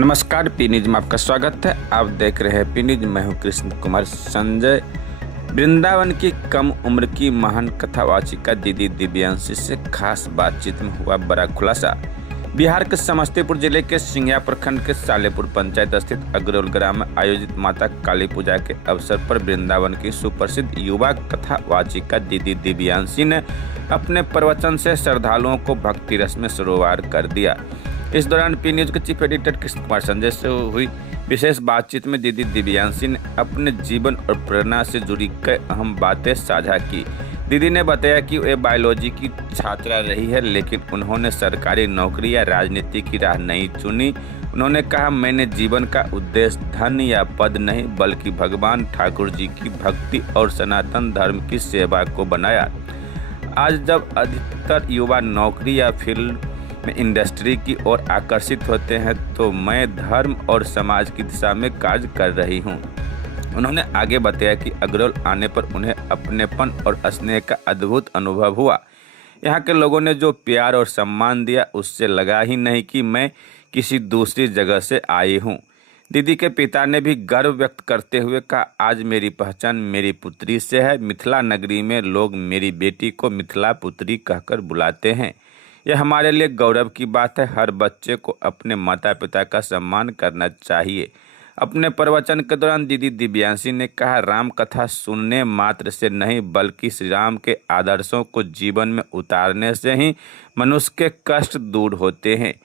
नमस्कार, P news में आपका स्वागत है। आप देख रहे हैं पी न्यूज। मैं हूं कृष्ण कुमार। संजय वृंदावन की कम उम्र की महान कथावाचिका दीदी दिव्यांशी से खास बातचीत में हुआ बड़ा खुलासा। बिहार के समस्तीपुर जिले के सिंघिया प्रखंड के सालेपुर पंचायत स्थित अग्रौल ग्राम में आयोजित माता काली पूजा के अवसर पर वृंदावन की सुप्रसिद्ध युवा कथावाचिका दीदी दिव्यांशी ने अपने प्रवचन से श्रद्धालुओं को भक्ति रस में सरोवर कर दिया। इस दौरान पी न्यूज के चीफ एडिटर कृष्ण कुमार संजय से हुई विशेष बातचीत में दीदी दिव्यांशी ने अपने जीवन और प्रेरणा से जुड़ी कई अहम बातें साझा की। दीदी ने बताया कि वे बायोलॉजी की छात्रा रही है, लेकिन उन्होंने सरकारी नौकरी या राजनीति की राह नहीं चुनी। उन्होंने कहा, मैंने जीवन का उद्देश्य धन या पद नहीं बल्कि भगवान ठाकुर जी की भक्ति और सनातन धर्म की सेवा को बनाया। आज जब अधिकतर युवा नौकरी या फिल्म में इंडस्ट्री की ओर आकर्षित होते हैं तो मैं धर्म और समाज की दिशा में कार्य कर रही हूं। उन्होंने आगे बताया कि अग्रौल आने पर उन्हें अपनेपन और स्नेह का अद्भुत अनुभव हुआ। यहाँ के लोगों ने जो प्यार और सम्मान दिया उससे लगा ही नहीं कि मैं किसी दूसरी जगह से आई हूँ। दीदी के पिता ने भी गर्व व्यक्त करते हुए कहा, आज मेरी पहचान मेरी पुत्री से है। मिथिला नगरी में लोग मेरी बेटी को मिथिला पुत्री कहकर बुलाते हैं। यह हमारे लिए गौरव की बात है। हर बच्चे को अपने माता पिता का सम्मान करना चाहिए। अपने प्रवचन के दौरान दीदी दिव्यांशी ने कहा, राम कथा सुनने मात्र से नहीं बल्कि श्री राम के आदर्शों को जीवन में उतारने से ही मनुष्य के कष्ट दूर होते हैं।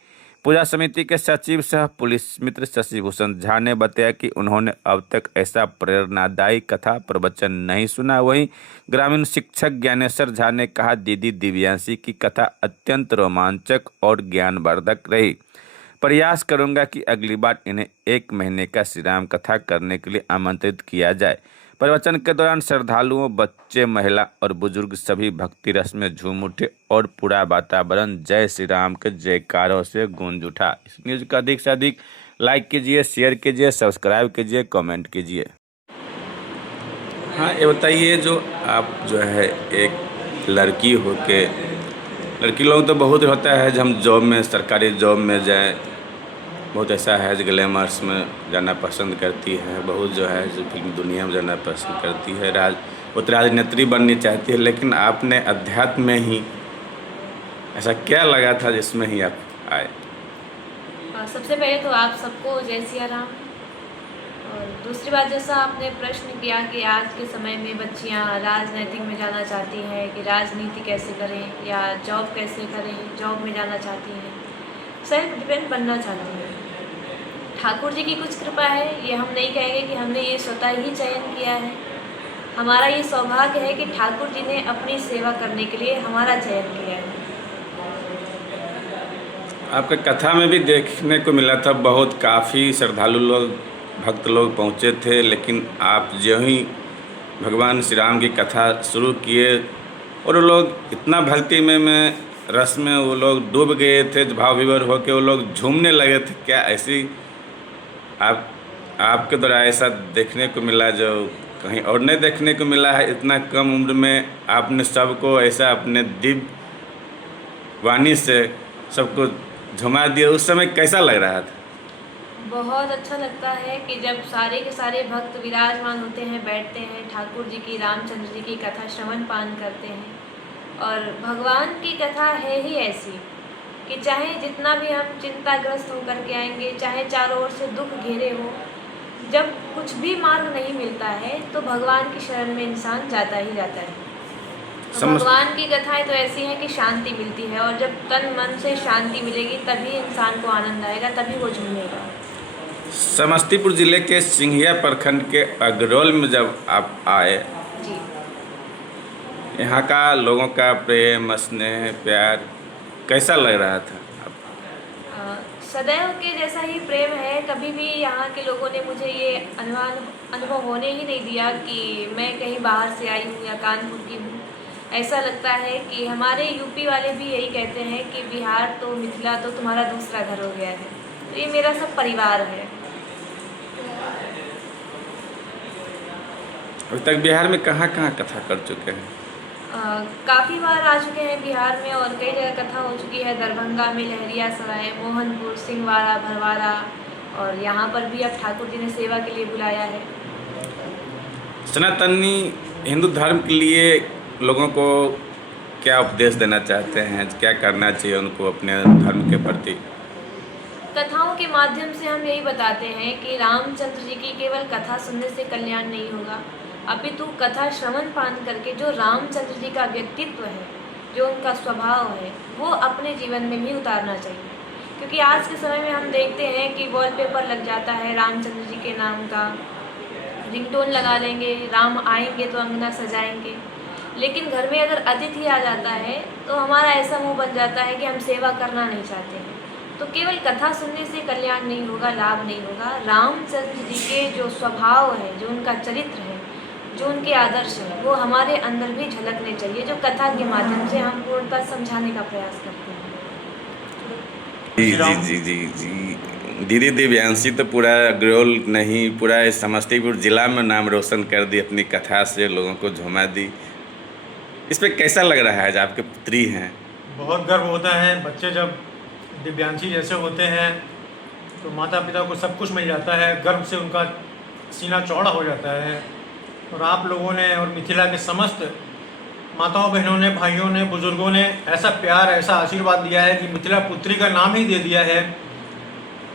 पूजा समिति के सचिव सह पुलिस मित्र शशि भूषण झा ने बताया कि उन्होंने अब तक ऐसा प्रेरणादायी कथा प्रवचन नहीं सुना। वहीं ग्रामीण शिक्षक ज्ञानेश्वर झा ने कहा, दीदी दिव्यांशी की कथा अत्यंत रोमांचक और ज्ञानवर्धक रही। प्रयास करूंगा कि अगली बार इन्हें 1 महीने का श्री राम कथा करने के लिए आमंत्रित किया जाए। प्रवचन के दौरान श्रद्धालुओं, बच्चे, महिला और बुजुर्ग सभी भक्ति रस में झूम उठे और पूरा वातावरण जय श्री राम के जयकारों से गूंज उठा। इस न्यूज का अधिक से अधिक लाइक कीजिए, शेयर कीजिए, सब्सक्राइब कीजिए, कमेंट कीजिए। हाँ, ये बताइए, जो आप जो है एक लड़की होके, लड़की लोग तो बहुत होता है जो हम जॉब में, सरकारी जॉब में जाए, बहुत ऐसा है जो ग्लैमर्स में जाना पसंद करती है, बहुत जो है जो फिल्म दुनिया में जाना पसंद करती है, वो तो राजनेत्री बननी चाहती है। लेकिन आपने अध्यात्म में ही ऐसा क्या लगा था जिसमें ही आप आए? सबसे पहले तो आप सबको जय सिया राम। और दूसरी बात, जैसा आपने प्रश्न किया कि आज के समय में बच्चियां राजनीतिक में जाना चाहती हैं कि राजनीति कैसे करें या जॉब कैसे करें, जॉब में जाना चाहती हैं, सेल्फ डिपेंड बनना चाहती हैं। ठाकुर जी की कुछ कृपा है, ये हम नहीं कहेंगे कि हमने ये स्वतः ही चयन किया है। हमारा ये सौभाग्य है कि ठाकुर जी ने अपनी सेवा करने के लिए हमारा चयन किया है। आपके कथा में भी देखने को मिला था, बहुत काफ़ी श्रद्धालु लोग, भक्त लोग पहुँचे थे, लेकिन आप जो ही भगवान श्री राम की कथा शुरू किए और वो लोग इतना भक्ति में रस में वो लोग डूब गए थे, भाव विभोर होकर वो लोग झूमने लगे थे। क्या ऐसी आपके द्वारा ऐसा देखने को मिला जो कहीं और नहीं देखने को मिला है? इतना कम उम्र में आपने सबको ऐसा अपने दिव्य वाणी से सबको झुमा दिया। उस समय कैसा लग रहा था? बहुत अच्छा लगता है कि जब सारे के सारे भक्त विराजमान होते हैं, बैठते हैं, ठाकुर जी की, रामचंद्र जी की कथा श्रवण पान करते हैं। और भगवान की कथा है ही ऐसी कि चाहे जितना भी हम चिंताग्रस्त होकर के आएंगे, चाहे चारों ओर से दुख घेरे हो, जब कुछ भी मार्ग नहीं मिलता है तो भगवान की शरण में इंसान जाता ही जाता है। तो भगवान की कथाएं तो ऐसी हैं कि शांति मिलती है, और जब तन मन से शांति मिलेगी तभी इंसान को आनंद आएगा, तभी वो झूमेगा। समस्तीपुर जिले के सिंघिया प्रखंड के अग्रौल में जब आप आए जी, यहाँ का लोगों का प्रेम, स्नेह, प्यार कैसा लग रहा था? सदैव के जैसा ही प्रेम है। कभी भी यहाँ के लोगों ने मुझे ये अनुभव होने ही नहीं दिया कि मैं कहीं बाहर से आई हूँ या कानपुर की हूँ। ऐसा लगता है कि हमारे यूपी वाले भी यही कहते हैं कि बिहार तो, मिथिला तो तुम्हारा दूसरा घर हो गया है। तो ये मेरा सब परिवार है। अभी तक बिहार में कहाँ कहाँ कथा कर चुके हैं? काफ़ी बार आ चुके हैं बिहार में, और कई जगह कथा हो चुकी है। दरभंगा में, लहरिया सराय, मोहनपुर, सिंहवाड़ा, भरवाड़ा, और यहाँ पर भी अब ठाकुर जी ने सेवा के लिए बुलाया है। सनातनी हिंदू धर्म के लिए लोगों को क्या उपदेश देना चाहते हैं, क्या करना चाहिए उनको अपने धर्म के प्रति? कथाओं के माध्यम से हम यही बताते हैं कि रामचंद्र जी की केवल कथा सुनने से कल्याण नहीं होगा, अपितु कथा श्रवण पान करके जो रामचंद्र जी का व्यक्तित्व है, जो उनका स्वभाव है, वो अपने जीवन में भी उतारना चाहिए। क्योंकि आज के समय में हम देखते हैं कि वॉलपेपर लग जाता है रामचंद्र जी के नाम का, रिंगटोन लगा लेंगे, राम आएंगे तो अंगना सजाएंगे। लेकिन घर में अगर अतिथि आ जाता है तो हमारा ऐसा मुंह बन जाता है कि हम सेवा करना नहीं चाहते हैं। तो केवल कथा सुनने से कल्याण नहीं होगा, लाभ नहीं होगा। रामचंद्र जी के जो स्वभाव है, जो उनका चरित्र है, जो उनके आदर्श है, वो हमारे अंदर भी झलकने चाहिए, जो कथा के माध्यम से हम पूर्णतः समझाने का प्रयास करते हैं। जी। दीदी दिव्यांशी तो पूरा ग्रोल नहीं, पूरा इस समस्तीपुर जिला में नाम रोशन कर दी, अपनी कथा से लोगों को झुमा दी। इस पे कैसा लग रहा है? आज आपके पुत्री हैं, बहुत गर्व होता है। बच्चे जब दिव्यांशी जैसे होते हैं तो माता पिता को सब कुछ मिल जाता है, गर्व से उनका सीना चौड़ा हो जाता है। और आप लोगों ने और मिथिला के समस्त माताओं बहनों ने, भाइयों ने, बुजुर्गों ने ऐसा प्यार, ऐसा आशीर्वाद दिया है कि मिथिला पुत्री का नाम ही दे दिया है।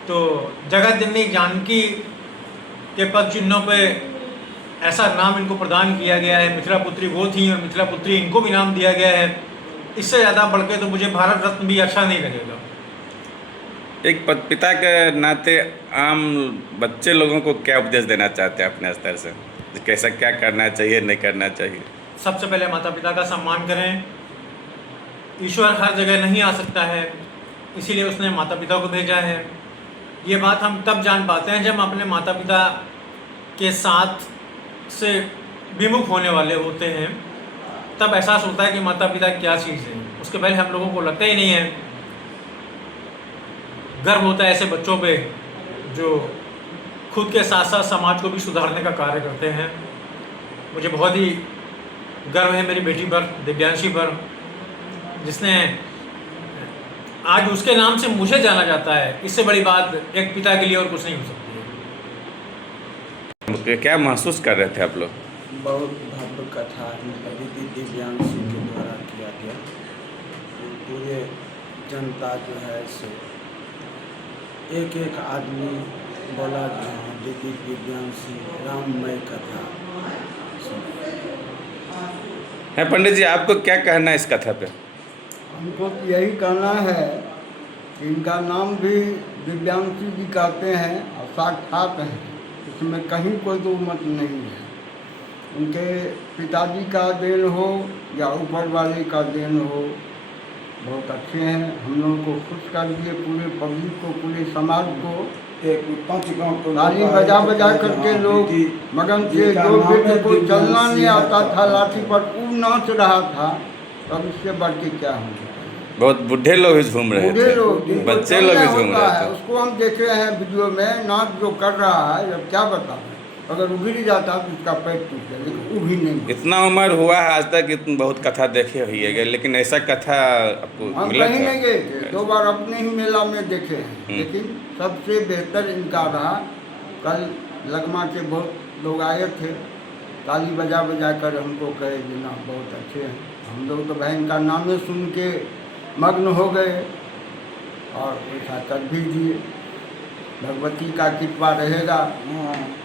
तो जगत जननी जानकी के पद चिन्हों पे ऐसा नाम इनको प्रदान किया गया है। मिथिला पुत्री वो थी और मिथिला पुत्री इनको भी नाम दिया गया है। इससे ज़्यादा बढ़ के तो मुझे भारत रत्न भी अच्छा नहीं लगेगा। एक पिता के नाते आम बच्चे लोगों को क्या उपदेश देना चाहते हैं अपने स्तर से? कैसा क्या करना चाहिए, नहीं करना चाहिए? सबसे पहले माता पिता का सम्मान करें। ईश्वर हर जगह नहीं आ सकता है, इसीलिए उसने माता पिता को भेजा है। ये बात हम तब जान पाते हैं जब हम अपने माता पिता के साथ से विमुख होने वाले होते हैं, तब एहसास होता है कि माता पिता क्या चीज़ है। उसके पहले हम लोगों को लगता ही नहीं है। गर्व होता है ऐसे बच्चों पे जो खुद के साथ साथ समाज को भी सुधारने का कार्य करते हैं। मुझे बहुत ही गर्व है मेरी बेटी पर, दिव्यांशी पर, जिसने आज उसके नाम से मुझे जाना जाता है। इससे बड़ी बात एक पिता के लिए और कुछ नहीं हो सकती है। क्या महसूस कर रहे थे आप लोग? बहुत भव्य कथा दीदी दिव्यांशी के द्वारा किया गया। पूरे जनता जो है सो एक एक आदमी बोला जो हाँ दीदी दिव्यांशी राममय कथा। है पंडित जी, आपको क्या कहना है इस कथा पे? हमको तो यही कहना है कि इनका नाम भी दिव्यांशी जी कहते हैं और साक्षात हैं, इसमें कहीं कोई दो मत नहीं है। उनके पिताजी का देन हो या ऊपर वाले का देन हो, बहुत अच्छे हैं। हम लोगों को खुश कर दिए, पूरे पब्लिक को, पूरे समाज को। एक 5 गाँव को ताली बजा बजा करके लोग मगन से, जो बेटे को चलना नहीं आता था लाठी पर वो नाच रहा था, तब इससे बढ़ के क्या होगा। बहुत बूढ़े लोग भी झूम रहे बूढ़े थे, लोग, जिनको बच्चे लोग भी चलना झूम होता रहे है, थे। उसको हम देख रहे हैं वीडियो में, नाच जो कर रहा है। अब क्या बता, अगर उगिर जाता तो उसका पैर टूट जाए, लेकिन वो भी नहीं। इतना उम्र हुआ है आज तक, इतनी बहुत कथा देखे हुई है, लेकिन ऐसा कथा आपको हम मिला कहीं था? नहीं गए थे, 2 बार अपने ही मेला में देखे हैं, लेकिन सबसे बेहतर इनका रहा। कल लगमा के बहुत लोग आए थे, ताली बजा बजा कर हमको कहे जी ना बहुत अच्छे हैं। हम लोग तो भाई इनका नामे सुन के मग्न हो गए और ऐसा कर भी दिए। भगवती का कृपा रहेगा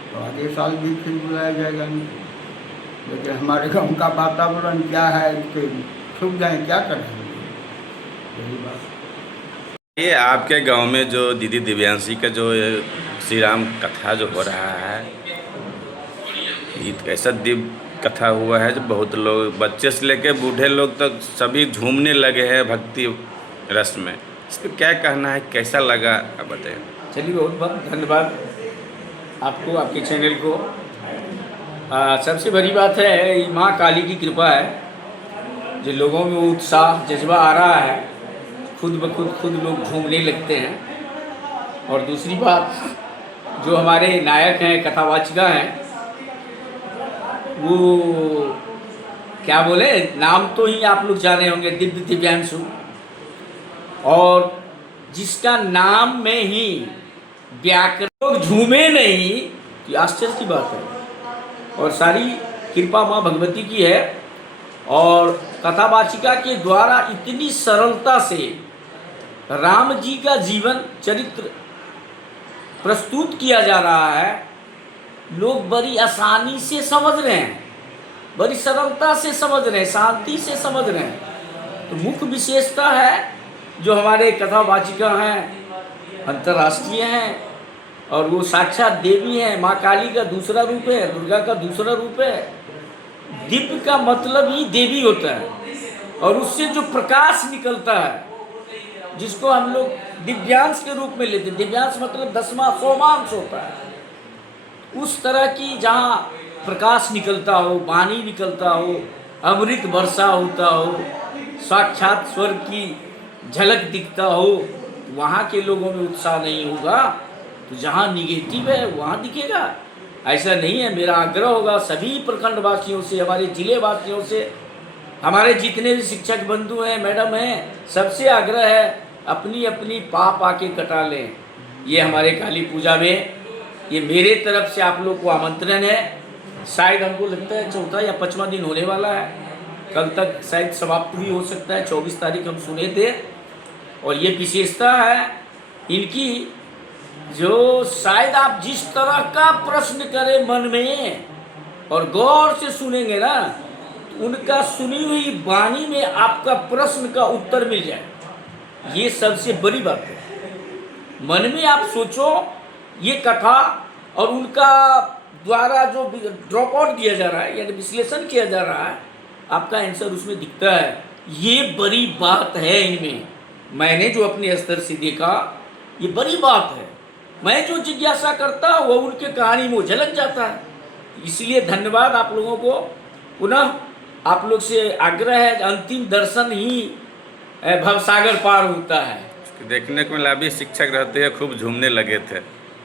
तो अगले साल भी फिर बुलाया जाएगा इनको। लेकिन हमारे गांव का वातावरण क्या है, इसके छुप जाए क्या करेंगे, यही बात। ये आपके गांव में जो दीदी दिव्यांशी का जो श्री राम कथा जो हो रहा है, ये ऐसा दिव्य कथा हुआ है जो बहुत लोग, बच्चे से लेकर बूढ़े लोग तक सभी झूमने लगे हैं भक्ति रस में। इस पर क्या कहना है, कैसा लगा आप बताइए? चलिए, बहुत बहुत धन्यवाद आपको, आपके चैनल को। सबसे बड़ी बात है ये माँ काली की कृपा है, जो लोगों में उत्साह जज्बा आ रहा है, खुद ब खुद लोग झूमने लगते हैं। और दूसरी बात, जो हमारे नायक हैं, कथावाचिका हैं, वो क्या बोले, नाम तो ही आप लोग जाने होंगे, दिव्य दिव्यांशु। और जिसका नाम में ही व्याकरण लोग झूमे नहीं, ये आश्चर्य की बात है। और सारी कृपा माँ भगवती की है। और कथावाचिका के द्वारा इतनी सरलता से राम जी का जीवन चरित्र प्रस्तुत किया जा रहा है, लोग बड़ी आसानी से समझ रहे हैं, बड़ी सरलता से समझ रहे हैं, शांति से समझ रहे हैं। तो मुख्य विशेषता है जो हमारे कथावाचिका हैं, अंतर्राष्ट्रीय हैं, और वो साक्षात देवी हैं। माँ काली का दूसरा रूप है, दुर्गा का दूसरा रूप है। दिव्य का मतलब ही देवी होता है, और उससे जो प्रकाश निकलता है, जिसको हम लोग दिव्यांश के रूप में लेते हैं। दिव्यांश मतलब 10वां 100वां होता है। उस तरह की जहाँ प्रकाश निकलता हो, वाणी निकलता हो, अमृत वर्षा होता हो, साक्षात स्वर्ग की झलक दिखता हो, वहाँ के लोगों में उत्साह नहीं होगा तो जहाँ निगेटिव है वहाँ दिखेगा। ऐसा नहीं है। मेरा आग्रह होगा सभी प्रखंड वासियों से, हमारे जिले वासियों से, हमारे जितने भी शिक्षक बंधु हैं, मैडम हैं, सबसे आग्रह है अपनी अपनी पाप आके कटा लें। ये हमारे काली पूजा में ये मेरे तरफ से आप लोग को आमंत्रण है। शायद हमको लगता है 4था या 5वां दिन होने वाला है, कल तक शायद समाप्त भी हो सकता है। 24 तारीख हम सुने थे। और ये विशेषता है इनकी, जो शायद आप जिस तरह का प्रश्न करें मन में और गौर से सुनेंगे ना, उनका सुनी हुई वाणी में आपका प्रश्न का उत्तर मिल जाए। ये सबसे बड़ी बात है। मन में आप सोचो ये कथा, और उनका द्वारा जो ड्रॉप आउट दिया जा रहा है यानी विश्लेषण किया जा रहा है, आपका आंसर उसमें दिखता है। ये बड़ी बात है इनमें। मैंने जो अपने स्तर से देखा, ये बड़ी बात है। मैं जो जिज्ञासा करता हूँ वो उनके कहानी में झलक जाता है। इसलिए धन्यवाद आप लोगों को। पुनः आप लोग से आग्रह है, अंतिम दर्शन ही भवसागर पार होता है। देखने को मिला, अभी शिक्षक रहते हैं खूब झूमने लगे थे।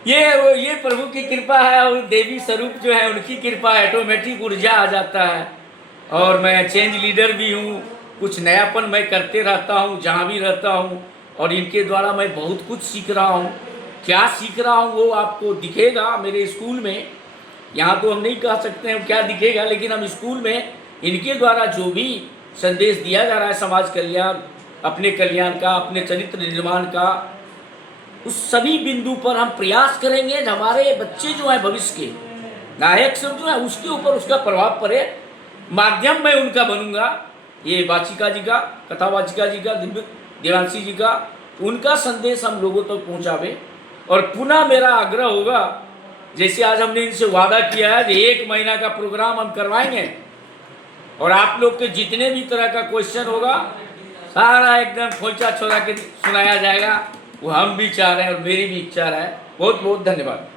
ये प्रभु की कृपा है, और देवी स्वरूप जो है उनकी कृपा है। ऑटोमेटिक ऊर्जा आ जाता है। और मैं चेंज लीडर भी हूँ, कुछ नयापन मैं करते रहता हूँ जहाँ भी रहता हूँ, और इनके द्वारा मैं बहुत कुछ सीख रहा हूँ। क्या सीख रहा हूँ वो आपको दिखेगा मेरे स्कूल में। यहाँ तो हम नहीं कह सकते हैं क्या दिखेगा, लेकिन हम स्कूल में इनके द्वारा जो भी संदेश दिया जा रहा है समाज कल्याण, अपने कल्याण का, अपने चरित्र निर्माण का, उस सभी बिंदु पर हम प्रयास करेंगे। हमारे बच्चे जो हैं भविष्य के नायक सब जो है, उसके ऊपर उसका प्रभाव पड़े। माध्यम मैं उनका बनूंगा। ये वाचिका जी का, कथावाचिका जी का, देवांशी जी का, उनका संदेश हम लोगों तक पहुँचावे। और पुनः मेरा आग्रह होगा, जैसे आज हमने इनसे वादा किया है कि 1 महीना का प्रोग्राम हम करवाएंगे, और आप लोग के जितने भी तरह का क्वेश्चन होगा सारा एकदम खोचा छोड़ा के सुनाया जाएगा। वो हम भी चाह रहे हैं और मेरी भी इच्छा है। बहुत बहुत धन्यवाद।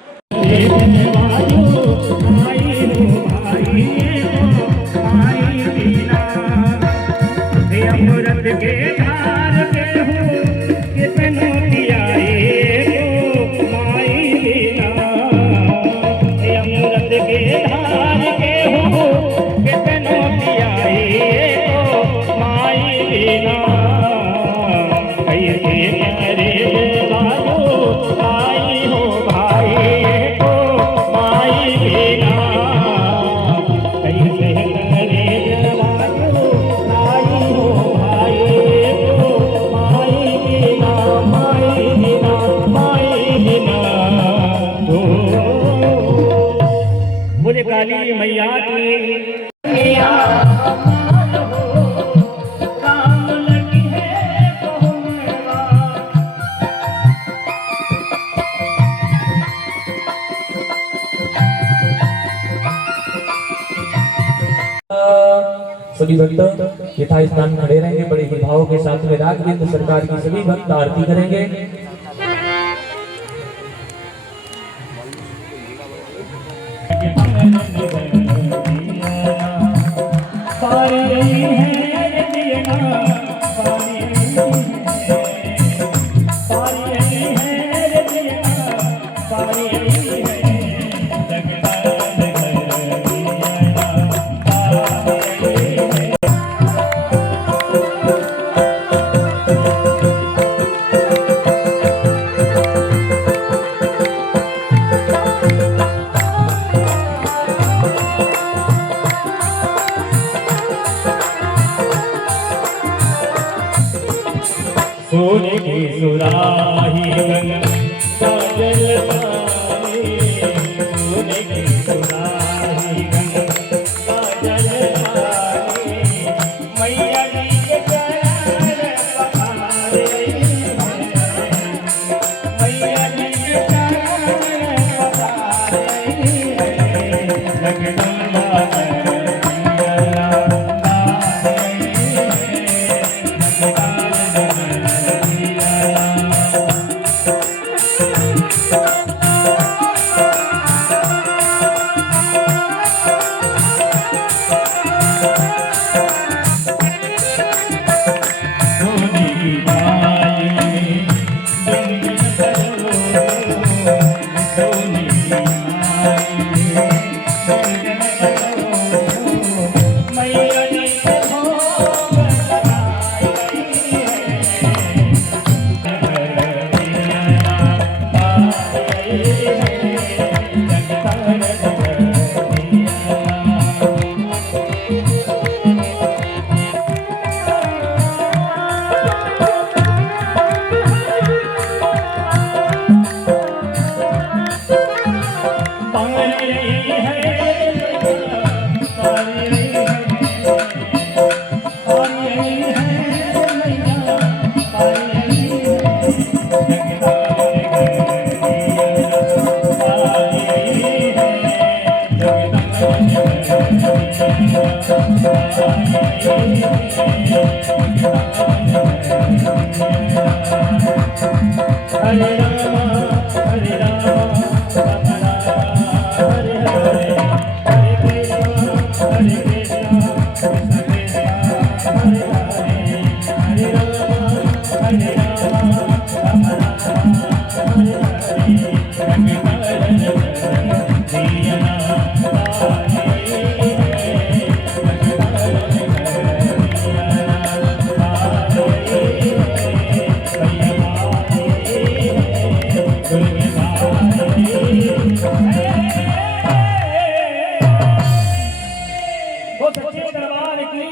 काली मैया की सभी भक्त यथास्थान खड़े रहेंगे। बड़े भावों के साथ में राग बिंद सरकार की सभी भक्त आरती करेंगे। के सुराही गंगा जल पानी, सोने के सुराही गंगा जल पानी, मैया जी के चरण पखारे, मैया जी के चरण पखारे, जगदम्बा दरबार की